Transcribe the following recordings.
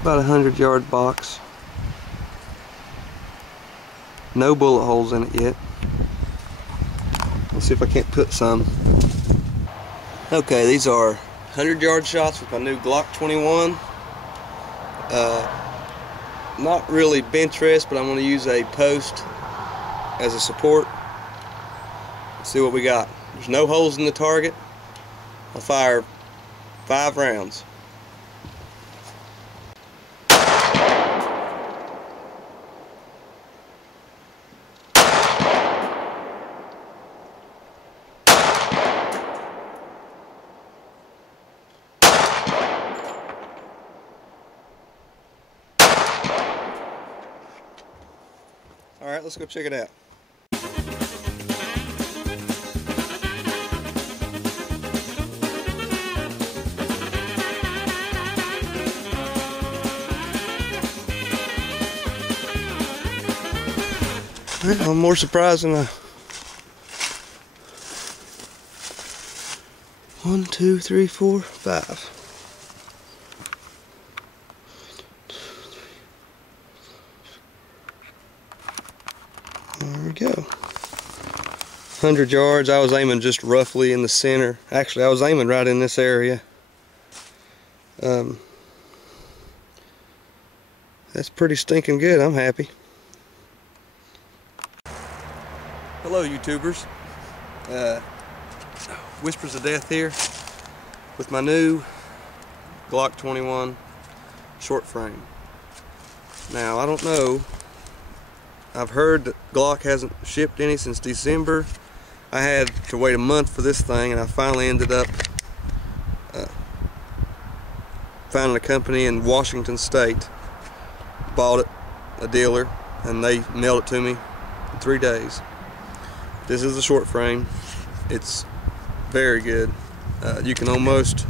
About 100-yard box. No bullet holes in it yet. Let's see if I can't put some. Okay, these are 100-yard shots with my new Glock 21. Not really bench rest, but I'm going to use a post as a support. Let's see what we got. There's no holes in the target. I'll fire 5 rounds. Alright, let's go check it out. Well, I'm more surprised than I... 1, 2, 3, 4, 5. There we go. 100 yards. I was aiming just roughly in the center. Actually, I was aiming right in this area. That's pretty stinking good. I'm happy. Hello, YouTubers. Whispers of Death here with my new Glock 21 short frame. Now, I don't know. I've heard that Glock hasn't shipped any since December. I had to wait a month for this thing, and I finally ended up finding a company in Washington State. Bought it, a dealer, and they mailed it to me in 3 days. This is a short frame. It's very good. You can almost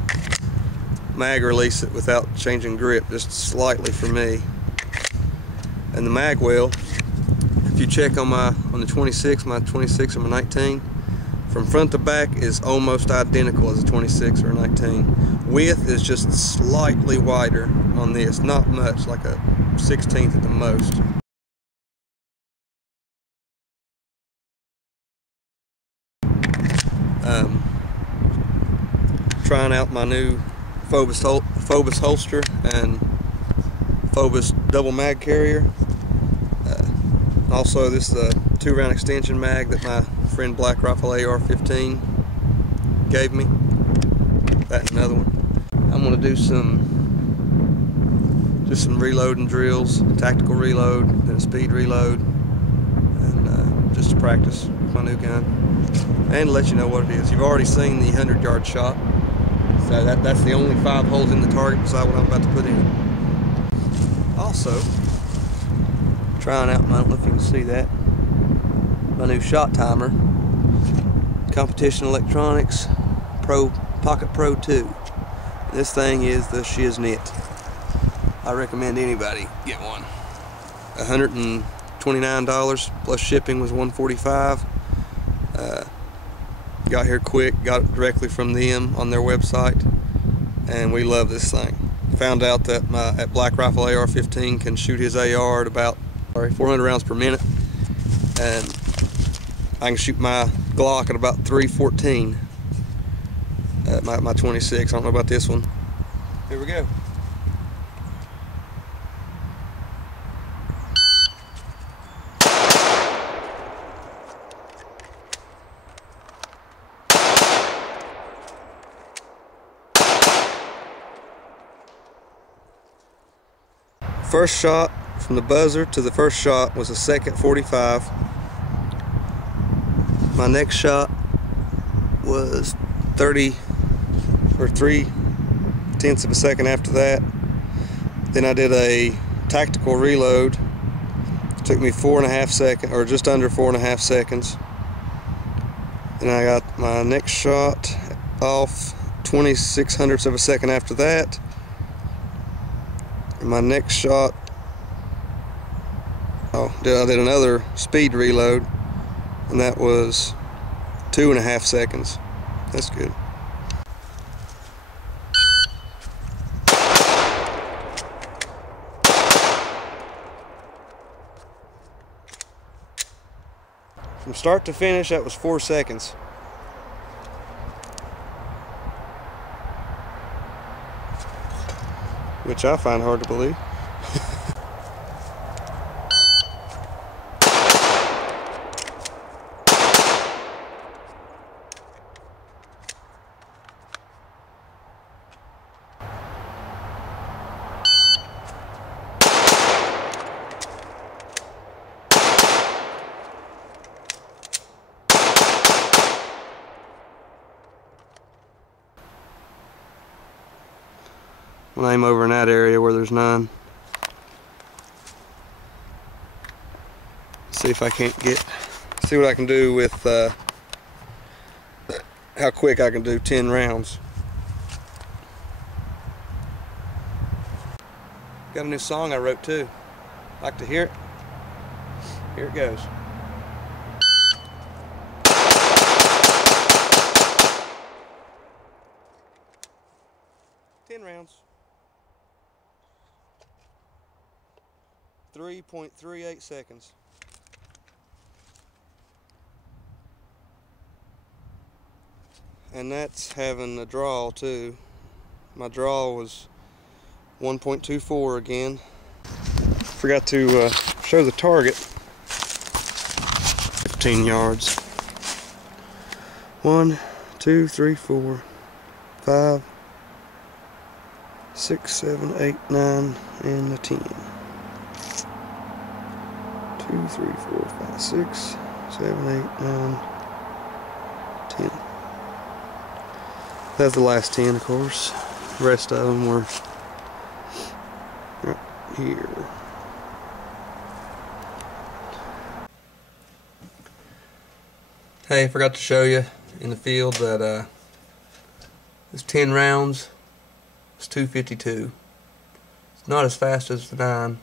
mag release it without changing grip, just slightly for me. And the mag well, if you check on the 26, my 26 or my 19, from front to back is almost identical as a 26 or a 19. Width is just slightly wider on this, not much, like a 16th at the most. Trying out my new Phobos holster and Phobos double mag carrier. Also, this is a 2-round extension mag that my friend Black Rifle AR-15 gave me. That and another one. I'm going to do just some reloading drills, tactical reload, then a speed reload, and just to practice with my new gun and let you know what it is. You've already seen the 100-yard shot. So that's the only 5 holes in the target beside what I'm about to put in. Also, trying out, I don't know if you can see that, my new shot timer, Competition Electronics Pocket Pro 2. This thing is the shiznit. I recommend anybody get one. $129 plus shipping was $145. Got here quick, got it directly from them on their website, and we love this thing. Found out that at Black Rifle AR-15 can shoot his AR at about 400 rounds per minute, and I can shoot my Glock at about 314 at my 26. I don't know about this one. Here we go. First shot from the buzzer to the first shot was a second 45. My next shot was 30 or 3/10 of a second after that. Then I did a tactical reload. It took me 4.5 seconds, or just under 4.5 seconds. Then I got my next shot off 26/100ths of a second after that. And my next shot, I did another speed reload, and that was 2.5 seconds. That's good. From start to finish, that was 4 seconds. Which I find hard to believe. I'll aim over in that area where there's none. See if I can't see what I can do with how quick I can do 10 rounds. Got a new song I wrote too. Like to hear it? Here it goes. Ten rounds. 3.38 seconds. And that's having a draw too. My draw was 1.24 again. Forgot to show the target. 15 yards. 1, 2, 3, 4, 5, 6, 7, 8, 9, and a 10. 2, 3, 4, 5, 6, 7, 8, 9, 10. That's the last 10, of course. The rest of them were right here. Hey, I forgot to show you in the field that this 10 rounds is 252. It's not as fast as the 9.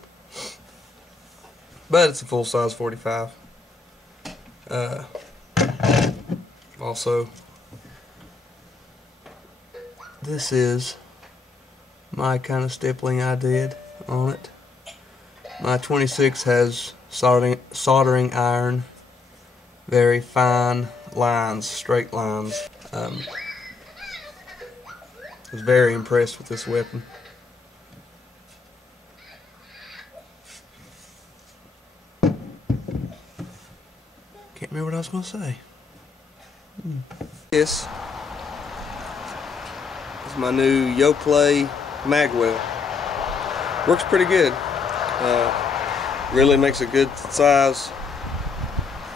But it's a full-size 45. Also, this is my kind of stippling I did on it. My 26 has soldering iron, very fine lines, straight lines. I was very impressed with this weapon. Can't remember what I was going to say. This is my new Yoplait magwell. Works pretty good. Really makes a good size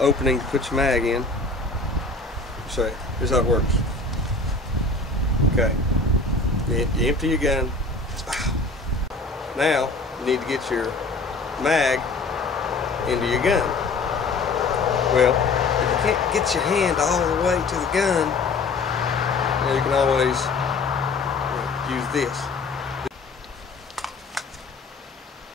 opening to put your mag in. So here's how it works. Okay, you empty your gun. Now you need to get your mag into your gun. Well, if you can't get your hand all the way to the gun, you can always use this.